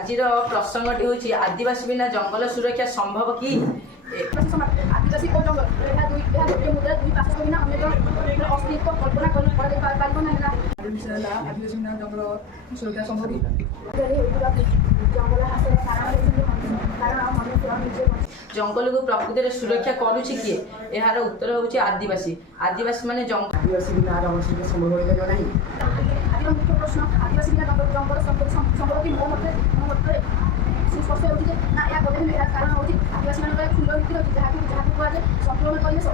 ଆଜିର ପ୍ରସଙ୍ଗଟି ହେଉଛି ଆଦିବାସୀ ବିନା ଜଙ୍ଗଲ ସୁରକ୍ଷା ସମ୍ଭବ କି? ଆଦିବାସୀ ଓ ଜଙ୍ଗଲ ଏହା ଗୋଟିଏ ମୁଦ୍ରା ଦୁଇ ପାର୍ଶ୍ୱ ବିନା ଅନେକ ଅସ୍ତିତ୍ୱ କଳ୍ପନା କରିପାରିବ ନାହିଁ। ବିଷୟ ହେଲା ଆଦିବାସୀ ବିନା ଜଙ୍ଗଲ ସୁରକ୍ଷା ସମ୍ଭବ କି? ଜଙ୍ଗଲ ହ୍ରାସର କାରଣ ହେଉଛନ୍ତି ମନୁଷ୍ୟ, କାରଣ ମନୁଷ୍ୟ ନିଜେ ଜଙ୍ଗଲକୁ ପ୍ରକୃତିରେ ସୁରକ୍ଷା କରୁଛି କିଏ? ଏହାର ଉତ୍ତର ହେଉଛି ଆଦିବାସୀ। ଆଦିବାସୀ ମାନେ ଆଦିବାସୀ ବିନା ଜଙ୍ଗଲ ସୁରକ୍ଷା ସମ୍ଭବ ହୋଇପାରିବ ନାହିଁ। ଆଜିର ମୁଖ୍ୟ ପ୍ରଶ୍ନ ଆଦିବାସୀ ବିନା ଜଙ୍ଗଲ ସମ୍ଭବ କି? ମୋ ମତରେ ସୁସ୍ପଷ୍ଟ ହେଉଛି ଯେ ନା, ଏହା କଦାପି ନୁହେଁ। ଏହାର କାରଣ ହେଉଛି ଆଦିବାସୀମାନଙ୍କର ଏକ ସୁନ୍ଦର ନୀତି ରହିଛି ଯାହାକୁ କୁହାଯାଏ ସନ୍ତୁଳନ ପରିବେଶ।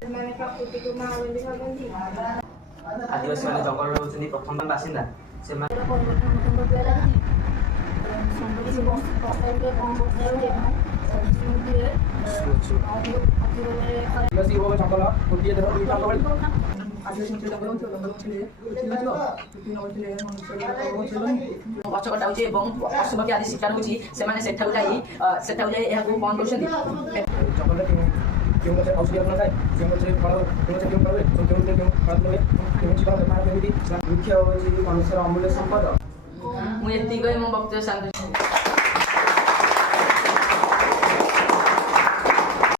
ସେମାନେ ପ୍ରକୃତିକୁ ମା ବୋଲି ଭାବନ୍ତି। ଆଦିବାସୀ ମାନେ ଜଙ୍ଗଲରେ ହେଉଛନ୍ତି ପ୍ରଥମ ବାସିନ୍ଦା। ସେମାନେ ଆଦିବାସୀ ଓ ଜଙ୍ଗଲ ଗୋଟିଏ ଦେହ ଦୁଇ ପାଖ ଭଳି। ଆଦିବାସୀ ଅଞ୍ଚଳ ଜଙ୍ଗଲ ଅଞ୍ଚଳ ଥିଲେ ଗଛ କଟା ହେଉଛି ଏବଂ ପଶୁପକ୍ଷୀ ଆଦି ଶିକାର ହେଉଛି। ସେମାନେ ସେଠାକୁ ଯାଇ ଏହାକୁ ବନ୍ଦ କରୁଛନ୍ତି। ଜଙ୍ଗଲରେ କେଉଁ ଗଛରେ ଔଷଧୀୟ ଗୁଣ ଥାଏ, କେଉଁ ଗଛରେ ଫଳ, କେଉଁ ଗଛରେ କେଉଁ ଫଳ ହୁଏ, କେଉଁ ଗଛରେ କେଉଁ ଫଳ ହୁଏ, କେଉଁ ଜୀବନ ବ୍ୟବହାର କେମିତି? ବୃକ୍ଷ ହେଉଛି ମନୁଷ୍ୟର ଅମୂଲ୍ୟ ସମ୍ପଦ। ମୁଁ ଏତିକି କହି ମୋ ବକ୍ତବ୍ୟ ସାରିଛି।